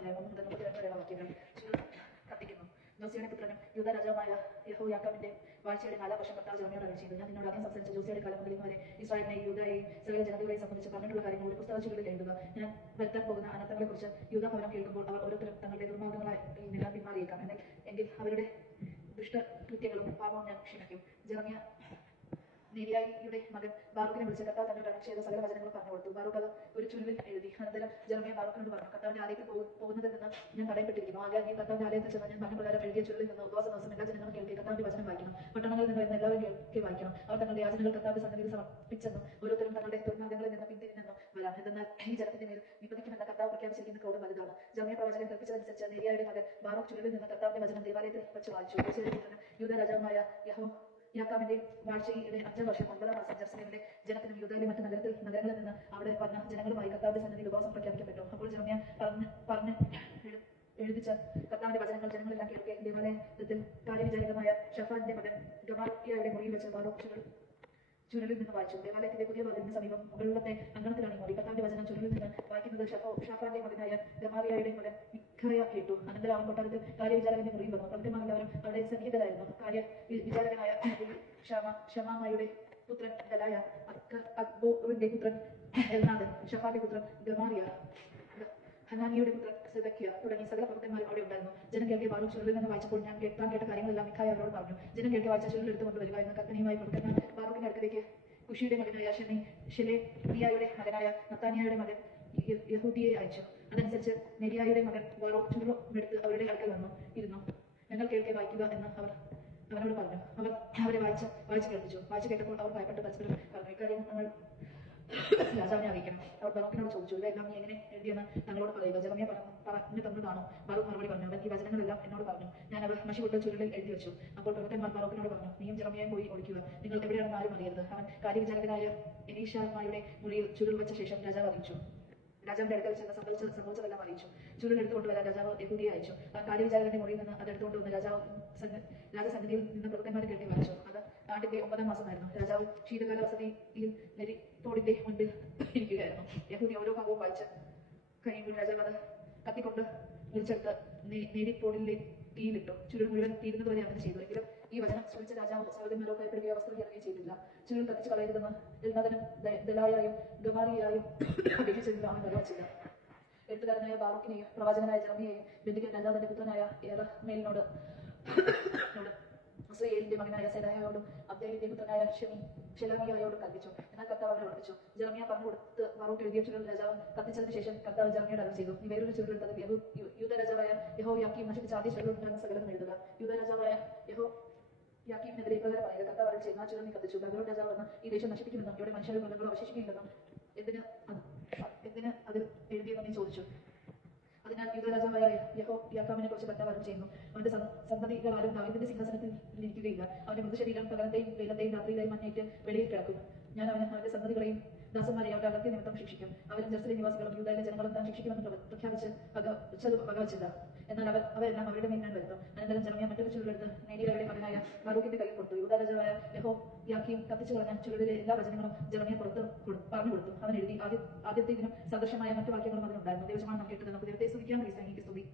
അധ്യായം 1 മുതൽ 32 വരെയുള്ള വാക്യങ്ങൾ. ചുരുൾ കത്തിക്കുന്നു. ജോസിയുടെ പുത്രനും യൂദ രാജാവുമായ യെഹോയാക്കീമിന്റെ വാഴ്ചയുടെ 4 വർഷം കർത്താവ് ജെറമ്യായോട് അരുളിച്ചെയ്തു. ഞാൻ നിന്നോട് ആദ്യം സംസാരിച്ച ജോസിയുടെ കാലം മുതൽ ഇന്നുവരെ ഇസ്രായേലിനെയും യൂദയെയും സകല ജനതകളെയും സംബന്ധിച്ച് പറഞ്ഞിട്ടുള്ള കാര്യങ്ങൾ ഒരു പുസ്തകച്ചുരുളിൽ എഴുതുക. ഞാൻ വരുത്താൻ പോകുന്ന അനർത്ഥങ്ങളെക്കുറിച്ച് യൂദ ഭവനം കേൾക്കുമ്പോൾ അവർ ഓരോരുത്തരും തങ്ങളുടെ ദുർമാർഗ്ഗങ്ങളായി നിന്ന് പിന്മാറിയേക്കാം. എങ്കിൽ അവരുടെ ദുഷ്ടകൃത്യങ്ങളും പാപവും ഞാൻ ക്ഷമിക്കും. ജെറമ്യ നേരിയായിയുടെ മകൻ ബാറൂക്കിനെ വിളിച്ച് കർത്താവ് തന്നോട് അരുളി ചെയ്ത സകല വചനങ്ങളും പറഞ്ഞു കൊടുത്തു. ബാറൂക്ക് അത് ഒരു ചുരുളിൽ എഴുതി. അനന്തരം ജെറമ്യ ബാറൂക്കിനോട് പറഞ്ഞു, കർത്താവിന്റെ ആലയത്തിൽ പോകുന്നതിൽ നിന്ന് ഞാൻ തടയപ്പെട്ടിരിക്കുന്നു. ആകെ നീ കർത്താവിന്റെ ആലയത്തിൽ ചെന്ന് ഞാൻ പറഞ്ഞ പ്രകാരം എഴുതിയ ചുരുളിൽ നിന്ന് ഉപവാസ ദിവസം എല്ലാ ജനങ്ങളും കേൾക്കെ കർത്താവിന്റെ വചനം വായിക്കണം. പട്ടണങ്ങളിൽ നിന്ന് വരുന്ന എല്ലാവരും കേൾക്കെ വായിക്കണം. അവർ തങ്ങളുടെ യാചനകൾ കർത്താവിന്റെ സന്നിധിയിൽ സമർപ്പിച്ചെന്നും ഓരോരുത്തരും തങ്ങളുടെ ദുർമാർഗ്ഗങ്ങളിൽ നിന്ന് പിന്തിരിഞ്ഞെന്നും വരാം. എന്നാൽ ഈ ജനത്തിന്റെ മേൽ വിപദിക്കുമെന്ന് കർത്താവ് പ്രഖ്യാപിച്ചിരിക്കുന്ന ക്രോധം വലുതാണ്. ജെറമ്യ പ്രവാചകൻ കൽപ്പിച്ചതനുസരിച്ച് നേരിയായുടെ മകൻ ബാറൂക്ക് ചുരുളിൽ നിന്ന് കർത്താവിന്റെ വചനം ദേവാലയത്തിൽ വെച്ച് വായിച്ചു. യൂദ രാജാവുമായ യാക്കോബിന്റെ വാഴ്ചയുടെ 5 വർഷം 9 മാസം ജെറുസലേമിലെ ജനത്തിനും യൂദയിലെ മറ്റ് നഗരങ്ങളിൽ നിന്ന് അവിടെ വന്ന ജനങ്ങളുമായി കർത്താവിന്റെ സന്നിധിയിൽ ഉപവാസം പ്രഖ്യാപിക്കപ്പെട്ടു. അപ്പോൾ ജെറമ്യ പറഞ്ഞ് എഴുതിച്ച കർത്താവിന്റെ വചനങ്ങൾ ജനങ്ങളെല്ലാം കേൾക്കെ ദേവാലയത്തിൽ കാര്യവിചാരകമായ ഷഫാന്റെ മകൻ ഗമാലിയായുടെ മുറിയിൽ വെച്ച് ബാറൂക്ക് ചുരുളിൽ നിന്ന് വായിച്ചു. ദേവാലയത്തിന്റെ പുതിയ വാതിലിന് സമീപം മുകളിലത്തെ അങ്കണത്തിലാണ് ഈ മുറി. കർത്താവിന്റെ വചനം ചുരുളിൽ നിന്ന് വായിക്കുന്നത് ഷാഫാന്റെ മകനായ ഗമാലിയായുടെ മകൻ മിഖായ കേട്ടു. അനന്തരം അവൻ കൊട്ടാരത്തിൽ കാര്യവിചാരകന്റെ മുറിയിൽ വന്നു. ഭക്തന്മാരെല്ലാവരും അവിടെ സന്നിഹിതരായിരുന്നു. കാര്യവിചാരകനായ ഷമാമയുടെ പുത്രൻ ദലായ, അക്ബോറിന്റെ പുത്രൻ എൽനാഥൻ, ഷഫാന്റെ പുത്രൻ ഗമാലിയ, ഹനാനിയുടെ പുത്രൻ സെദക്കിയ തുടങ്ങി സകല പ്രവർത്തന്മാരും അവിടെ ഉണ്ടായിരുന്നു. ജനം കേൾക്കെ ബാറൂക്ക് ചുരുളിൽ നിന്ന് വായിച്ചപ്പോൾ താൻ കേട്ട കാര്യങ്ങളെല്ലാം മിഖായ അവരോട് പറഞ്ഞു. ജനം കേൾക്കെ വായിച്ച ചുരുൾ എടുത്തുകൊണ്ടുവരിക എന്ന് കൽപ്പനയുമായി കൊടുക്കുന്ന ബാറൂക്കിന്റെ അടുക്കലേക്ക് കുഷിയുടെ മകനായ ഷെലേമിയായുടെ മകനായ നത്താനിയായുടെ മകൻ യഹൂദിയെ അയച്ചു. അതനുസരിച്ച് നെരിയായുടെ മകൻ ബാറൂക്ക് ചുരുളെടുത്ത് അവരുടെ അടുക്കൽ ഇരുന്നു. ഞങ്ങൾ കേൾക്കെ വായിക്കുക എന്ന് അവർ അവനോട് പറഞ്ഞു. അവർ അവരെ വായിച്ച് കേൾപ്പിച്ചു. വായിച്ചു കേട്ടപ്പോൾ അവർ ഭയപ്പെട്ട് പരസ്പരം പറഞ്ഞു, ഇക്കാര്യം ഞങ്ങൾ രാജാവിനെ അറിയിക്കണം. അവർ ബാറൂക്കിനോട് ചോദിച്ചു, ഇതെല്ലാം നീ എങ്ങനെ എഴുതിയെന്ന് ഞങ്ങളോട് പറയുക. ജെറമ്യ പറഞ്ഞു തന്നതാണോ? ബാറൂക്ക് മറുപടി പറഞ്ഞു, അവൻ ഈ വചനങ്ങളെല്ലാം എന്നോട് പറഞ്ഞു. ഞാൻ അവർ മഷിവിട്ട് ചുരുളിൽ എഴുതി വെച്ചു. അപ്പോൾ പ്രവർത്തന്മാർ ബാറൂക്കിനോട് പറഞ്ഞു, നീയും ജെറമ്യയും പോയി ഒളിക്കുക. നിങ്ങൾ എവിടെയാണെന്ന് ആരും അറിയരുത്. അവൻ കാര്യവിചാരകനായ എലീശായുടെ മുറിയിൽ ചുരുൾ വെച്ച ശേഷം രാജാവ് അറിയിച്ചു. രാജാവിന്റെ അടുക്കൽ ചെന്ന് സംഭവിച്ചതെല്ലാം അറിയിച്ചു. ചുരുൾ എടുത്തുകൊണ്ടുവരാൻ രാജാവ് യഹൂദിയെ അയച്ചു. ആ കാര്യവിചാരകന്റെ മുറിയിൽ നിന്ന് അത് എടുത്തുകൊണ്ടുവന്ന് രാജസന്നിധിയിൽ നിന്ന് പ്രവർത്തന്മാരെ കേൾക്കെ വായിച്ചു. അത് ആണ്ടിന്റെ 9 മാസമായിരുന്നു. രാജാവ് ശീതകാല വസതിയിൽ നെരിത്തോടിന്റെ മുൻപിൽ ഇരിക്കുകയായിരുന്നു. യഹൂദി ഓരോ ഭാഗവും വായിച്ച് കഴിയുമ്പോൾ രാജാവ് അത് കത്തിക്കൊണ്ട് വിളിച്ചെടുത്ത് നെരിത്തോടിലെ തീയിലിട്ടു. ചുരുൾ മുഴുവൻ തീരുന്നതുവരെ അങ്ങനെ ചെയ്തു. എങ്കിലും ഈ വചനം ശ്രമിച്ച രാജാവ് സഹോദരന്മാരോ ഭയപ്പെടുകയോ വസ്തുതയ്ക്ക് ചെയ്തില്ല. ചുരുൾ കത്തിച്ചു കളയരുതെന്ന് എൽനാഥനും ദലായായും ഗമാലിയായും അപേക്ഷിച്ചെങ്കിലും അവൻ വരവച്ചില്ല. എഴുത്തുകാരനായ ബാറൂക്കിനെയും പ്രവാചകനായ ജെറമ്യയെയും ബന്ധിക്കാൻ രാജാവ് തന്റെ പുത്രനായ യെറഹ്മേലിനോട് ഇസ്രായേലിന്റെ മകനായ സെദായായോടും അബ്ദേലിന്റെ പുത്രനായ ഷെലാമിയായോടും കൽപ്പിച്ചു. എന്നാൽ കർത്താവ് അവരെ ഉറപ്പിച്ചു. ജെറമ്യ പറഞ്ഞു കൊടുത്ത് ബാറൂക്ക് എഴുതിയ ചുരുൾ രാജാവ് കത്തിച്ചതിന് ശേഷം കർത്താവ് ജെറമ്യയോട് അരുളി ചെയ്തു, നീ വേറൊരു ചുരുൾ എടുത്തത് യൂദ രാജാവായ യെഹോയാക്കീം നശിപ്പിച്ച ആദ്യ ചുരുൾ ഉണ്ടാകുന്ന സകലം എഴുതുക. യൂദ രാജാവായ യെഹോയാക്കീമിനെതിരെ ഇപ്രകാരം പറയുക, കർത്താവ് അരുളി ചെയ്യുന്നു, ആ ചുരുൾ നീ കത്തിച്ചു. ബാബിലോൺ രാജാവ് വന്ന് ഈ ദേശം നശിപ്പിക്കുമെന്നും ഇവിടെ മനുഷ്യരും മൃഗങ്ങളും അവശേഷിക്കുകയില്ലെന്നും എന്തിന് അതിൽ എഴുതിയെന്ന് നീ ചോദിച്ചു. അതിനാൽ യൂദ രാജാവായ യെഹോയാക്കീമിനെ കുറിച്ച് കർത്താവ് അരുളി ചെയ്യുന്നു, അവന്റെ സന്തതികൾ ആരും ദാവീദിന്റെ സിംഹാസനത്തിൽ ഇരിക്കുകയില്ല. അവന്റെ മൃതശരീരം പകലത്തെയും വെയിലത്തെയും രാത്രിയിലെയും മഞ്ഞേറ്റ് വെളിയിൽ കിടക്കും. ഞാൻ അവന്റെ സന്തതികളെയും ദാസന്മാരെയും അവരുടെ അകത്യ നിമിത്തം ശിക്ഷിക്കും. അവരും ജെറുസലേം നിവാസികളും യൂദയിലെ ജനങ്ങളും താൻ ശിക്ഷിക്കുമെന്ന് പ്രഖ്യാപിച്ച് വകവച്ചില്ല. എന്നാൽ അവരെല്ലാം അവരുടെ മേൽ ഞാൻ വരുത്തും. അനന്തരം ജെറമ്യ മറ്റൊരു ചുരുളെടുത്ത് നേരിയായുടെ മകനായ ബാറൂക്കിന്റെ കയ്യിൽ കൊടുത്തു. യൂദ രാജാവായ യെഹോയാക്കീം കത്തിച്ചു കളഞ്ഞ ചുരുളിലെ എല്ലാ വചനങ്ങളും ജെറമ്യ പറഞ്ഞു കൊടുത്തു. അവൻ എഴുതി. ആദ്യത്തെ ഇതിനും സദൃശമായ മറ്റു വാക്യങ്ങളും അതിനുണ്ടായിരുന്നു. ദൈവജനമാണ് നാം കേട്ടത്. നമുക്ക് ദൈവത്തെ സ്തുതിക്കാം. ക്രിസ്തുവിനെ സ്തുതി.